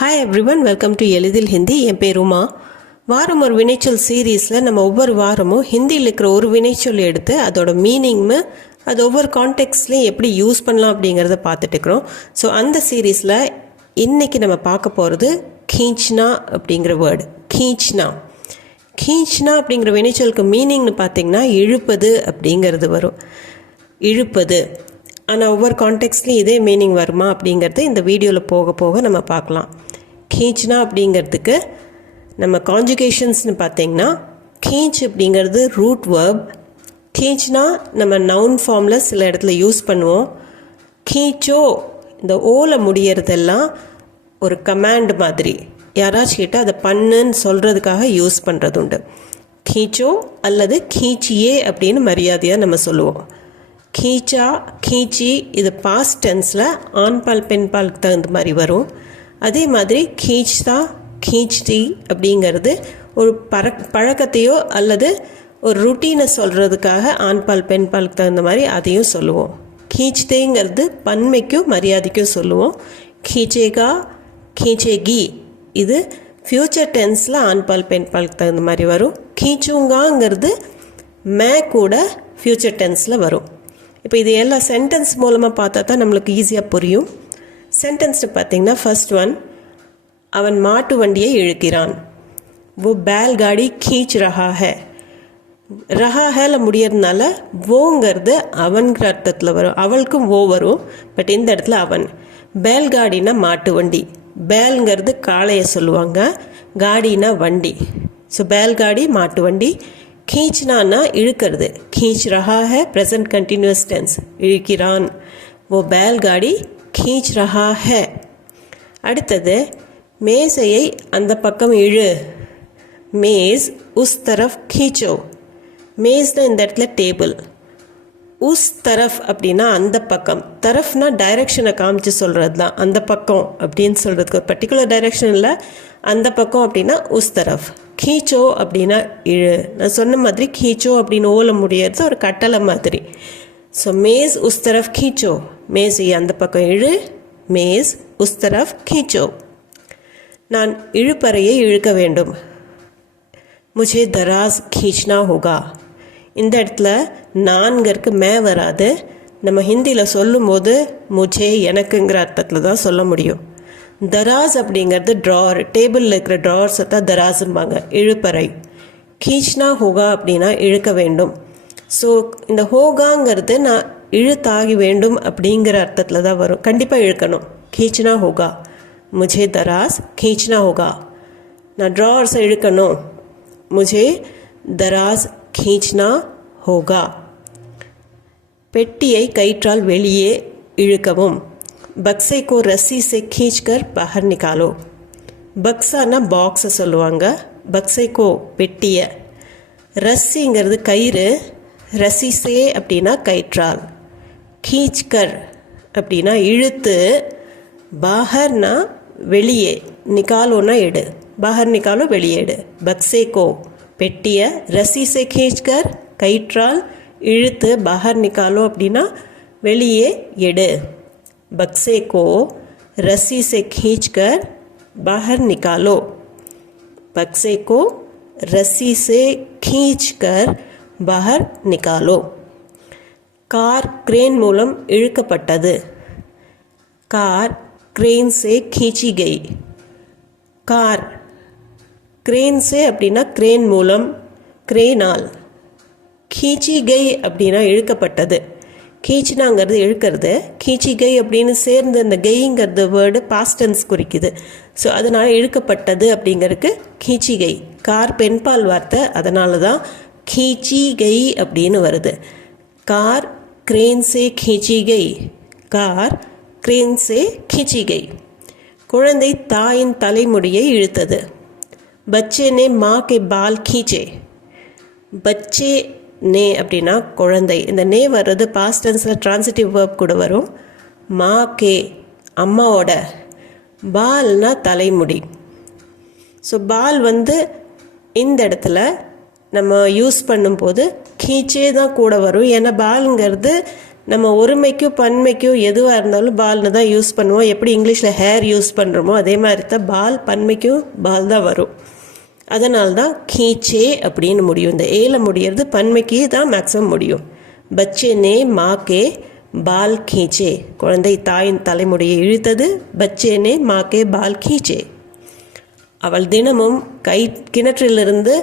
Hi everyone, welcome to எளிதில் ஹிந்தி. என் பேர் உமா. வாரம் ஒரு வினைச்சொல் சீரீஸில் நம்ம ஒவ்வொரு வாரமும் ஹிந்தியில் இருக்கிற ஒரு வினைச்சொல் எடுத்து அதோட மீனிங்னு அது ஒவ்வொரு கான்டெக்ட்ஸ்லையும் எப்படி யூஸ் பண்ணலாம் அப்படிங்கிறத பார்த்துட்டு இருக்கிறோம். ஸோ அந்த சீரீஸில் இன்றைக்கி நம்ம பார்க்க போகிறது கீச்னா அப்படிங்கிற வேர்டு. கீச்னா அப்படிங்கிற வினைச்சொலுக்கு மீனிங்னு பார்த்திங்கன்னா இழுப்பது அப்படிங்கிறது வரும். இழுப்பது. ஆனால் ஒவ்வொரு கான்டெக்ட்ஸ்லையும் இதே மீனிங் வருமா அப்படிங்கிறது இந்த வீடியோவில் போக போக நம்ம பார்க்கலாம். கீச்னா அப்படிங்கிறதுக்கு நம்ம கான்ஜுகேஷன்ஸ்னு பார்த்திங்கன்னா கீச் அப்படிங்கிறது ரூட் வேர்ப். கீச்னா நம்ம நவுன் ஃபார்மில் சில இடத்துல யூஸ் பண்ணுவோம். கீச்சோ இந்த ஓவில் முடியறதெல்லாம் ஒரு கமாண்ட் மாதிரி, யாராச்சும் கேட்டால் அதை பண்ணுன்னு சொல்கிறதுக்காக யூஸ் பண்ணுறது உண்டு. கீச்சோ அல்லது கீச்சியே அப்படின்னு மரியாதையாக நம்ம சொல்லுவோம். கீச்சா, கீச்சி இது பாஸ்ட் டென்ஸில் ஆண்பால் பெண்பாலுக்கு தகுந்த மாதிரி வரும். அதே மாதிரி கீச்தா, கீச்டி அப்படிங்கிறது ஒரு பழக்கத்தையோ அல்லது ஒரு ருட்டீனை சொல்கிறதுக்காக ஆண்பால் பெண்பாலுக்கு தகுந்த மாதிரி அதையும் சொல்லுவோம். கீச்தேங்கிறது பன்மைக்கும் மரியாதைக்கும் சொல்லுவோம். கீச்சேகா, கீச்சேகி இது ஃப்யூச்சர் டென்ஸில் ஆண்பால் பெண்பாலுக்கு தகுந்த மாதிரி வரும். கீச்சுங்காங்கிறது மே கூட ஃப்யூச்சர் டென்ஸில் வரும். இப்போ இது எல்லா சென்டென்ஸ் மூலமாக பார்த்தா தான் நம்மளுக்கு ஈஸியாக புரியும். சென்டென்ஸ்னு பார்த்திங்கன்னா ஃபர்ஸ்ட் ஒன், அவன் மாட்டு வண்டியை இழுக்கிறான். वो बैलगाड़ी खींच रहा है. ரஹா ஹேல முடியறதுனால வோங்கிறது அவன்கிற அர்த்தத்தில் வரும். அவளுக்கும் ஓ வரும், பட் இந்த இடத்துல அவன். பேல்காடினா மாட்டு வண்டி. பேல்ங்கிறது காளையை சொல்லுவாங்க, காடினா வண்டி. ஸோ பேல்காடி மாட்டு வண்டி. खींचना இழுக்கிறது. खींच रहा है प्रेजेंट कंटिन्यूस टेंस, இழுக்கிறான். वो बैलगाड़ी खींच रहा है. அடுத்தது மேசையை அந்த பக்கம் இழு. மேஸ் உஸ் தரஃப் खींचो. மேஸ்னா இந்த இடத்துல டேபிள். உஸ் தரஃப் அப்படின்னா அந்த பக்கம். தரஃப்னா டைரக்ஷனை காமிச்சு சொல்கிறது தான். அந்த பக்கம் அப்படின்னு சொல்கிறதுக்கு ஒரு பர்டிகுலர் டைரக்ஷன் இல்லை, அந்த பக்கம் அப்படின்னா உஸ் தரஃப். கீச்சோ அப்படின்னா இழு. நான் சொன்ன மாதிரி கீச்சோ அப்படின்னு ஓல முடியறது ஒரு கட்டளை மாதிரி. ஸோ மேஸ் உஸ் தரஃப் கீச்சோ, மேசை அந்த பக்கம் இழு. மேஸ் உஸ் தரஃப் கீச்சோ. நான் இழுப்பறையை இழுக்க வேண்டும். முझे दराज खींचना होगा. இந்த இடத்துல நான்கருக்கு மே வராது. நம்ம ஹிந்தியில் சொல்லும்போது முझे எனக்குங்கிற அர்த்தத்தில் தான் சொல்ல முடியும். தராஸ் அப்படிங்கிறது ட்ரார், டேபிளில் இருக்கிற ட்ரார்ஸை தான் தராஸும்பாங்க, இழுப்பறை. கீச்னா ஹோகா அப்படின்னா இழுக்க வேண்டும். ஸோ இந்த ஹோகாங்கிறது நான் இழுத்தாகி வேண்டும் அப்படிங்கிற அர்த்தத்தில் தான் வரும். கண்டிப்பாக இழுக்கணும். கீச்னா ஹோகா, முझे दराज खींचना होगा. நான் ட்ரார்ஸை இழுக்கணும். मुझे दराज खींचना होगा. பெட்டியை கயிற்றால் வெளியே இழுக்கவும். பக்ஸை கோ ரஸ்ஸி से खींच कर बाहर निकालो. பக்ஸானா பாக்ஸை சொல்லுவாங்க, பக்ஸை கோ பெட்டியை. ரஸ்ஸிங்கிறது கயிறு, ரஸ்ஸி சே அப்படின்னா கயிற்றால், खींच कर அப்படின்னா இழுத்து, பாஹர்னா வெளியே, நிகாலோனா எடு, பாஹர் நிகாலோ வெளியேடு. பக்ஸே கோ பெட்டியை, ரஸ்ஸி சே खींच कर கயிற்றால் இழுத்து, பாஹர் நிகாலோ அப்படின்னா வெளியே எடு. बक्से को रस्सी से खींचकर बाहर निकालो. बक्से को रस्सी से खींचकर बाहर निकालो. कार क्रेन மூலம் இழுக்கப்பட்டது. कार क्रेन से खींची गई. कार क्रेन से அப்படின்னா क्रेन மூலம், क्रेனால். खींची गई அப்படின்னா இழுக்கப்பட்டது. கீச்சினாங்கிறது இழுக்கிறது, கீச்சி கை அப்படின்னு சேர்ந்து அந்த கெய்ங்கிறது வேர்டு பாஸ்ட் டென்ஸ் குறிக்குது. ஸோ அதனால் இழுக்கப்பட்டது அப்படிங்கிறதுக்கு கீச்சி கை. கார் பெண்பால் வார்த்தை, அதனால தான் கீச்சி கை அப்படின்னு வருது. கார் கிரேன் சே கீச்சி கை. கார் கிரேன் சே கீச்சி கை. குழந்தை தாயின் தலைமுடியை இழுத்தது. பச்சே நே மா கே பால் கீச்சே. பச்சே நே அப்படின்னா குழந்தை. இந்த நே வர்றது பாஸ்ட் டென்ஸில் ட்ரான்சிட்டிவ் வேர்ப் கூட வரும். மா கே அம்மாவோட, பால்னா தலைமுடி. ஸோ பால் இந்த இடத்துல நம்ம யூஸ் பண்ணும்போது கீச்சே தான் கூட வரும். ஏன்னா பாலுங்கிறது நம்ம ஒருமைக்கும் பன்மைக்கும் எதுவாக இருந்தாலும் பால்னு தான் யூஸ் பண்ணுவோம். எப்படி இங்கிலீஷில் ஹேர் யூஸ் பண்ணுறோமோ அதே மாதிரி தான் பால் பன்மைக்கும் பால் தான் வரும். அதனால தான் கீச்சே அப்படின்னு முடியும். இந்த ஏல முடியறது பன்மைக்கு தான் மேக்ஸிமம் முடியும். பச்சே நே மாக்கே பால் கீச்சே, குழந்தை தாயின் தலைமுடியை இழுத்தது. பச்சே நே மாக்கே பால் கீச்சே, அவள் தினமும் கிணற்றிலிருந்து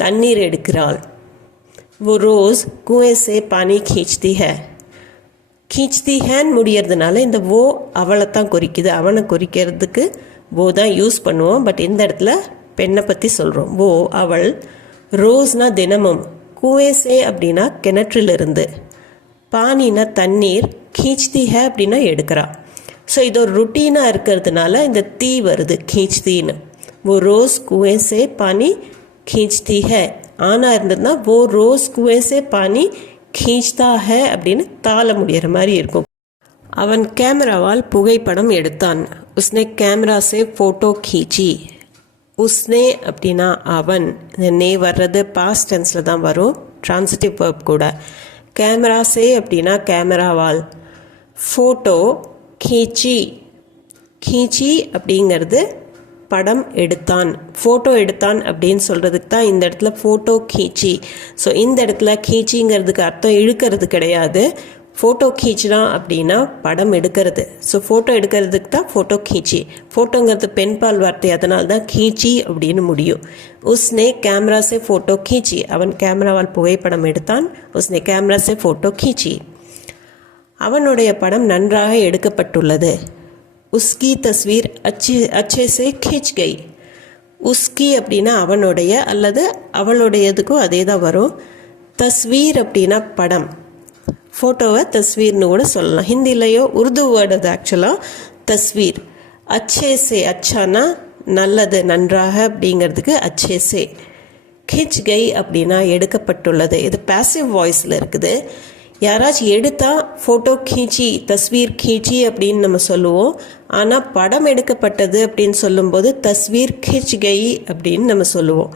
தண்ணீர் எடுக்கிறாள். वो रोज़ कुएं से पानी खींचती है. खींचती हैன்னு முடியறதுனால இந்த वो அவளை தான் குறிக்குது. அவனை குறிக்கிறதுக்கு वो தான் யூஸ் பண்ணுவோம். பட் இந்த இடத்துல பெண்ணை பற்றி சொல்கிறோம். वो அவள், ரோஸ்னா தினமும், குவேசே அப்படின்னா கிணற்றிலிருந்து, பானினா தண்ணீர், खींचती है அப்படின்னா எடுக்கிறா. ஸோ இது ஒரு ருட்டீனாக இருக்கிறதுனால இந்த தீ வருது खींचतीன்னு. वो रोज़ कुएं से पानी खींचती है. ஆனா இருந்ததுன்னா वो रोज़ कुएं से पानी खींचता है அப்படின்னு தாள முடிகிற மாதிரி இருக்கும். அவன் கேமராவால் புகைப்படம் எடுத்தான். உஸ்னே கேமரா சே ஃபோட்டோ खींची. உஸ்னே அப்படின்னா அவன், இந்த நே வர்றது பாஸ்ட் டென்ஸில் தான் வரும், ட்ரான்சிட்டிவ் வேர்ப் கூட. கேமரா சே அப்படின்னா கேமராவால், ஃபோட்டோ खींची. खींची அப்படிங்கிறது படம் எடுத்தான், ஃபோட்டோ எடுத்தான் அப்படின்னு சொல்கிறதுக்கு தான் இந்த இடத்துல ஃபோட்டோ खींची. ஸோ இந்த இடத்துல खींचीங்கிறதுக்கு அர்த்தம் இழுக்கிறது கிடையாது. ஃபோட்டோ खींचனா அப்படின்னா படம் எடுக்கிறது. ஸோ ஃபோட்டோ எடுக்கிறதுக்கு தான் ஃபோட்டோ खींची. ஃபோட்டோங்கிறது பெண்பால் வார்த்தை, அதனால தான் खींची அப்படின்னு முடியும். உஸ்னே கேமரா சே ஃபோட்டோ खींची. அவன் கேமராவால் புகைப்படம் எடுத்தான். உஸ்னே கேமரா சே ஃபோட்டோ खींची. அவனுடைய படம் நன்றாக எடுக்கப்பட்டுள்ளது. உஸ்கி தஸ்வீர் அச்சே சே खींच गई. உஸ்கி அப்படின்னா அவனுடைய அல்லது அவளுடையதுக்கும் அதே தான் வரும். தஸ்வீர் அப்படின்னா படம், ஃபோட்டோவை தஸ்வீர்னு கூட சொல்லலாம். ஹிந்திலையோ உருது வேர்டு அது ஆக்சுவலாக தஸ்வீர். அச்சே சே, அச்சானா நல்லது, நன்றாக அப்படிங்கிறதுக்கு அச்சே சே. खींच गई அப்படின்னா எடுக்கப்பட்டுள்ளது. இது பேசிவ் வாய்ஸில் இருக்குது. யாராச்சும் எடுத்தால் ஃபோட்டோ खींची, தஸ்வீர் खींची அப்படின்னு நம்ம சொல்லுவோம். ஆனால் படம் எடுக்கப்பட்டது அப்படின்னு சொல்லும்போது தஸ்வீர் खींच गई அப்படின்னு நம்ம சொல்லுவோம்.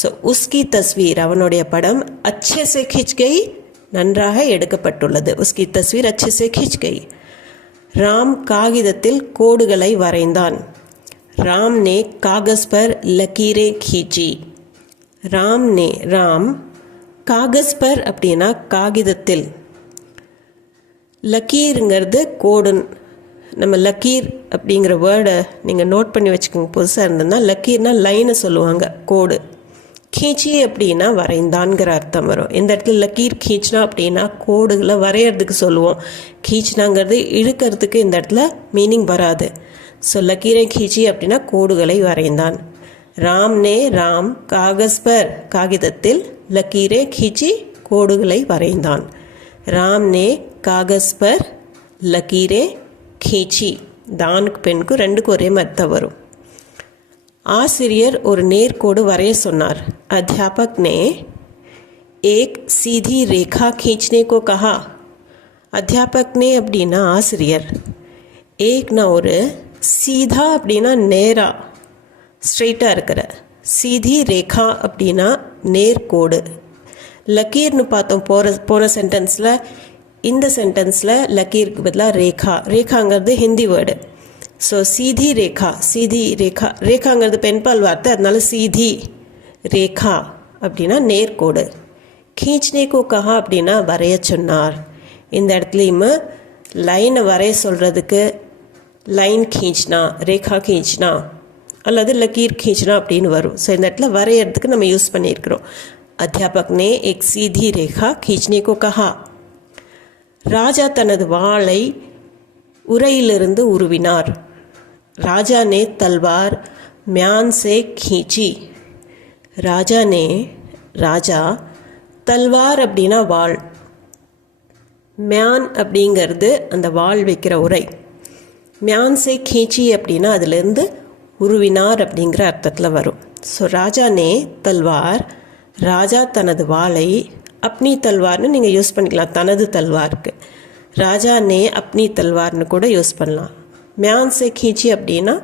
ஸோ உஸ்கி தஸ்வீர் அவனுடைய படம், அச்சே சே खींच गई நன்றாக எடுக்கப்பட்டுள்ளது. உஸ்கி தஸ்வீர் அச்சே சே खींच गई. ராம் காகிதத்தில் கோடுகளை வரைந்தான். ராம் நே காகஸ் பர் லக்கீரே खींची. ராம் காகஸ் பர் அப்படின்னா காகிதத்தில், லக்கீருங்கிறது கோடு. நம்ம லக்கீர் அப்படிங்கிற வேர்டை நீங்கள் நோட் பண்ணி வச்சுக்கோங்க. புதுசாக இருந்ததுன்னா லக்கீர்னா லைனை சொல்லுவாங்க, கோடு. खींची அப்படின்னா வரைந்தான்கிற அர்த்தம் வரும். இந்த இடத்துல லக்கீர் खींचना அப்படின்னா கோடுகளை வரைகிறதுக்கு சொல்லுவோம். खींचनाங்கிறது இழுக்கிறதுக்கு இந்த இடத்துல மீனிங் வராது. ஸோ லக்கீரை खींची அப்படின்னா கோடுகளை வரைந்தான். ராம் காகஸ் பர் காகிதத்தில், லக்கீரே खींची கோடுகளை வரைந்தான். ராம் நே காகஸ் பர் லக்கீரே खींची. தானுக்கு பெண்ணுக்கு ரெண்டுக்கும் ஒரே மாதிரி தான் வரும். ஆசிரியர் ஒரு நேர்கோடு வரைய சொன்னார். அத்தியாபக் நே ஏக் சீதி ரேகா खींचने को कहा. அத்தியாபக் நே அப்படின்னா ஆசிரியர், ஏக்னா ஒரு, சீதா அப்படின்னா நேரா ஸ்ட்ரெயிட்டாக இருக்கிற, சீதி ரேகா அப்படின்னா நேர்கோடு. லக்கீர்னு பார்த்தோம் போன சென்டென்ஸில். இந்த சென்டென்ஸில் லக்கீருக்கு பதிலாக ரேகாங்கிறது ஹிந்தி வேர்டு. ஸோ சீதி ரேகா, ரேகாங்கிறது பெண்பால் வார்த்தை, அதனால சீதி ரேகா அப்படின்னா நேர்கோடு. खींचने को कहा அப்படின்னா வரைய சொன்னார். இந்த இடத்துலையுமே லைனை வரைய சொல்கிறதுக்கு லைன் खींचना, ரேகா खींचना அல்லது லக்கீர் खींचना அப்படின்னு வரும். ஸோ இந்த இடத்துல வரையறதுக்கு நம்ம யூஸ் பண்ணியிருக்கிறோம். அத்தியாபக் நே ஏக் சீதி ரேகா खींचने को कहा. ராஜா தனது வாளை உரையிலிருந்து உருவினார். ராஜா நே தல்வார் மியான் சே खींची. ராஜா தல்வார் அப்படின்னா வாள், மியான் அப்படிங்கிறது அந்த வாள் வைக்கிற உரை. மியான் சே खींची அப்படின்னா அதிலிருந்து உருவினார் அப்படிங்கிற அர்த்தத்தில் வரும். ஸோ ராஜா நே தல்வார், ராஜா தனது வாளை, அப்னி தல்வார்னு நீங்கள் யூஸ் பண்ணிக்கலாம் தனது தல்வாருக்கு. ராஜா நே அப்னி தல்வார்னு கூட யூஸ் பண்ணலாம். மியான் சே खींची அப்படின்னா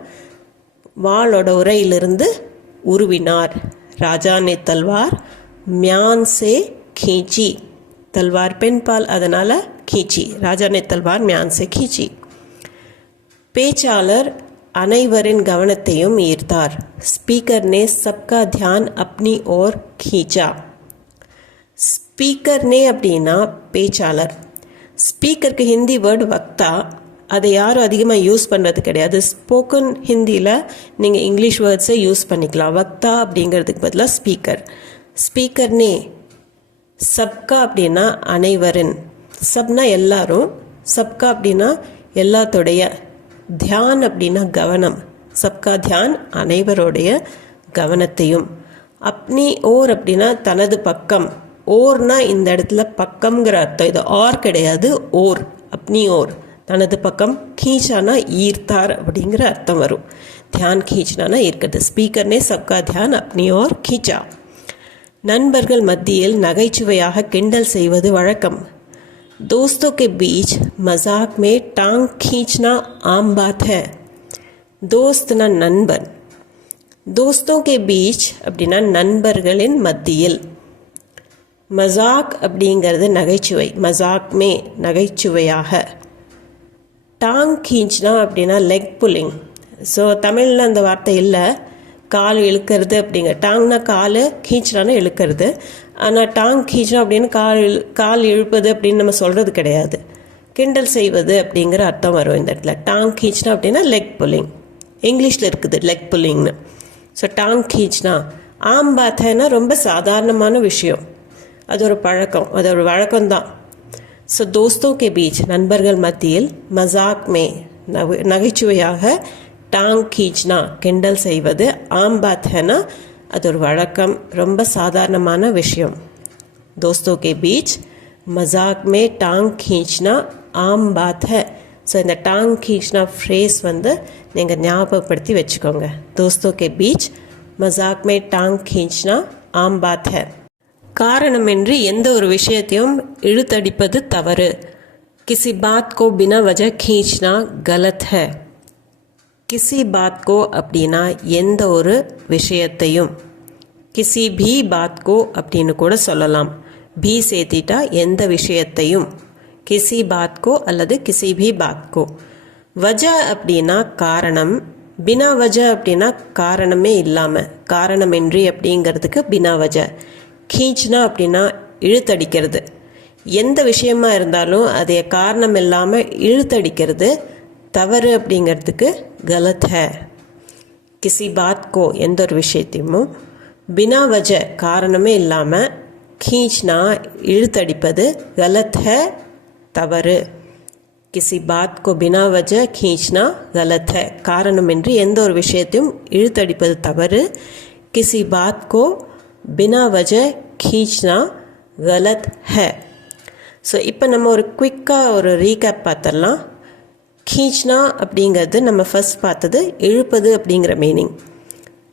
வாளோட உரையிலிருந்து உருவினார். ராஜா நே தல்வார் மியான் சே खींची. தல்வார் பெண்பால், அதனால் खींची, राजा ने तलवार म्यान से खींची. பேச்சாளர் அனைவரின் கவனத்தையும் ஈர்த்தார். ஸ்பீக்கர் ने सबका ध्यान अपनी ओर खींचा. ஸ்பீக்கர் ने அப்படின்னா பேச்சாளர். ஸ்பீக்கருக்கு ஹிந்தி வேர்டு வக்தா, அதை யாரும் அதிகமாக யூஸ் பண்ணுறது கிடையாது. ஸ்போக்கன் ஹிந்தியில் நீங்கள் இங்கிலீஷ் வேர்ட்ஸை யூஸ் பண்ணிக்கலாம். வக்தா அப்படிங்கிறதுக்கு பதிலாக ஸ்பீக்கர். ஸ்பீக்கர்னே சப்கா அப்படின்னா அனைவரின், சப்னா எல்லாரும், சப்கா அப்படின்னா எல்லாத்தோடைய, தியான் அப்படின்னா கவனம், சப்கா தியான் அனைவருடைய கவனத்தையும், அப்னி ஓர் அப்படின்னா தனது பக்கம், ஓர்னா இந்த இடத்துல பக்கம்ங்கிற அர்த்தம், இது ஆர் கிடையாது, ஓர், அப்னி ஓர் தனது பக்கம், கீச்சானா ஈர்த்தார் அப்படிங்கிற அர்த்தம் வரும். தியான் கீச்னானா ஈர்க்கிறது. ஸ்பீக்கர்னே சப்கா தியான் அப்னி ஓர் கீச்சா. நண்பர்கள் மத்தியில் நகைச்சுவையாக கிண்டல் செய்வது வழக்கம். दोस्तों के बीच मजाक में टांग खींचना आम बात है. दोस्तனா நண்பன், दोस्तों के बीच அப்படின்னா நண்பர்களின் மத்தியில், மசாக் அப்படிங்கிறது நகைச்சுவை, மசாக் மே நகைச்சுவையாக, டாங் கீஞ்ச்னா அப்படின்னா லெக் புல்லிங். ஸோ தமிழில் அந்த வார்த்தை இல்லை, கால் இழுக்கிறது அப்படிங்க. டாங்னா கால், கீச்சானா இழுக்கிறது. ஆனால் டாங் கீச்சா அப்படின்னு கால் இழுப்பது அப்படின்னு நம்ம சொல்கிறது கிடையாது. கிண்டல் செய்வது அப்படிங்கிற அர்த்தம் வரும் இந்த இடத்துல. டாங் கீச்னா அப்படின்னா லெக் புல்லிங், இங்கிலீஷில் இருக்குது லெக் புல்லிங்னு. ஸோ டாங் கீச்னா ஆம் பாத்தேன்னா ரொம்ப சாதாரணமான விஷயம், அது ஒரு பழக்கம், அது ஒரு வழக்கம்தான். ஸோ தோஸ்தோ கே பீச் நண்பர்கள் மத்தியில், மசாக் மே நகைச்சுவையாக, டாங் கீச்னா கிண்டல் செய்வது, ஆம் பாத்தேன்னா அது ஒரு வழக்கம், ரொம்ப சாதாரணமான விஷயம். दोस्तों के बीच मजाक में टांग खींचना आम बात है. ஸோ இந்த டாங் खींचना ஃப்ரேஸ் வந்து நீங்கள் ஞாபகப்படுத்தி வச்சுக்கோங்க. दोस्तों के बीच मजाक में टांग खींचना आम बात है. காரணமின்றி எந்த ஒரு விஷயத்தையும் இழுத்தடிப்பது தவறு. किसी बात को बिना वजह खींचना गलत है. கிசி பாத்கோ அப்படின்னா எந்த ஒரு விஷயத்தையும், கிசி பி பாத்கோ அப்படின்னு கூட சொல்லலாம். பி சேர்த்திட்டா எந்த விஷயத்தையும், கிசி பாத்கோ அல்லது கிசி பி பாத்கோ. வஜ அப்படின்னா காரணம், பினா வஜ அப்படின்னா காரணமே இல்லாமல், காரணமின்றி அப்படிங்கிறதுக்கு பினா வஜ. கீச்னா அப்படின்னா இழுத்தடிக்கிறது. எந்த விஷயமா இருந்தாலும் அதை காரணம் இல்லாமல் இழுத்தடிக்கிறது தவறு அப்படிங்கிறதுக்கு கலத் ஹே. கிசி பாத் கோ எந்த ஒரு விஷயத்தையும், பினா வஜ காரணமே இல்லாமல், கீச்னா இழுத்தடிப்பது, கலத் ஹே தவறு. கிசி பாத் கோ பினா வஜ கீச்னா கலத் ஹே, காரணமின்றி எந்த ஒரு விஷயத்தையும் இழுத்தடிப்பது தவறு. கிசி பாத் கோ பினா வஜ கீச்னா கலத் ஹே. ஸோ இப்போ நம்ம ஒரு குயிக்காக ஒரு ரீகேப் பார்த்துடலாம். खींचना அப்படிங்கிறது நம்ம ஃபர்ஸ்ட் பார்த்தது இழுப்பது அப்படிங்கிற மீனிங்.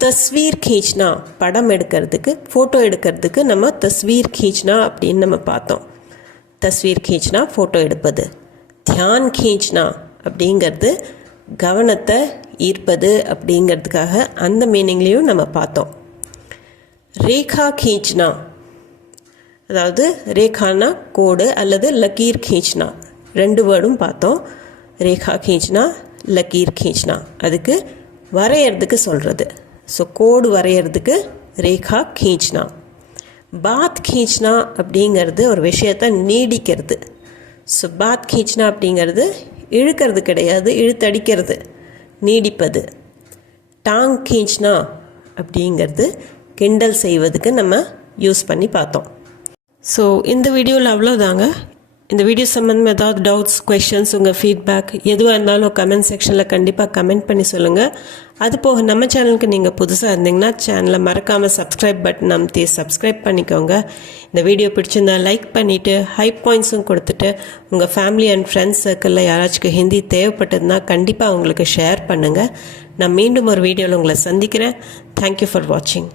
தஸ்வீர் खींचना படம் எடுக்கிறதுக்கு, ஃபோட்டோ எடுக்கிறதுக்கு நம்ம தஸ்வீர் खींचना அப்படின்னு நம்ம பார்த்தோம். தஸ்வீர் खींचना ஃபோட்டோ எடுப்பது. தியான் खींचना அப்படிங்கிறது கவனத்தை ஈர்ப்பது அப்படிங்கிறதுக்காக அந்த மீனிங்லேயும் நம்ம பார்த்தோம். ரேகா खींचना அதாவது ரேகானா கோடு அல்லது லக்கீர் खींचना ரெண்டு வேர்டும் பார்த்தோம். ரேகா खींचना லக்கீர் खींचना அதுக்கு வரையறதுக்கு சொல்கிறது. ஸோ கோடு வரையறதுக்கு ரேகா खींचना. பாத் खींचना அப்படிங்கிறது ஒரு விஷயத்தை நீடிக்கிறது. ஸோ பாத் खींचना அப்படிங்கிறது இழுக்கிறது கிடையாது, இழுத்தடிக்கிறது, நீடிப்பது. டாங் खींचना அப்படிங்கிறது கிண்டல் செய்வதுக்கு நம்ம யூஸ் பண்ணி பார்த்தோம். ஸோ இந்த வீடியோவில் அவ்வளோதாங்க. இந்த வீடியோ சம்மந்தமாக ஏதாவது டவுட்ஸ், கொஷின்ஸ், உங்கள் ஃபீட்பேக் எதுவாக இருந்தாலும் கமெண்ட் செக்ஷனில் கண்டிப்பாக கமெண்ட் பண்ணி சொல்லுங்கள். அது போக நம்ம சேனலுக்கு நீங்கள் புதுசாக இருந்தீங்கன்னா சேனலை மறக்காமல் சப்ஸ்கிரைப் பட்டன் அமுத்தி சப்ஸ்கிரைப் பண்ணிக்கோங்க. இந்த வீடியோ பிடிச்சிருந்தா லைக் பண்ணிவிட்டு ஹை பாயிண்ட்ஸும் கொடுத்துட்டு உங்கள் ஃபேமிலி அண்ட் ஃப்ரெண்ட்ஸ் சர்க்கிளில் யாராச்சும் ஹிந்தி தேவைப்பட்டதுன்னா கண்டிப்பாக அவங்களுக்கு ஷேர் பண்ணுங்கள். நான் மீண்டும் ஒரு வீடியோவில் உங்களை சந்திக்கிறேன். தேங்க்யூ ஃபார் வாட்சிங்.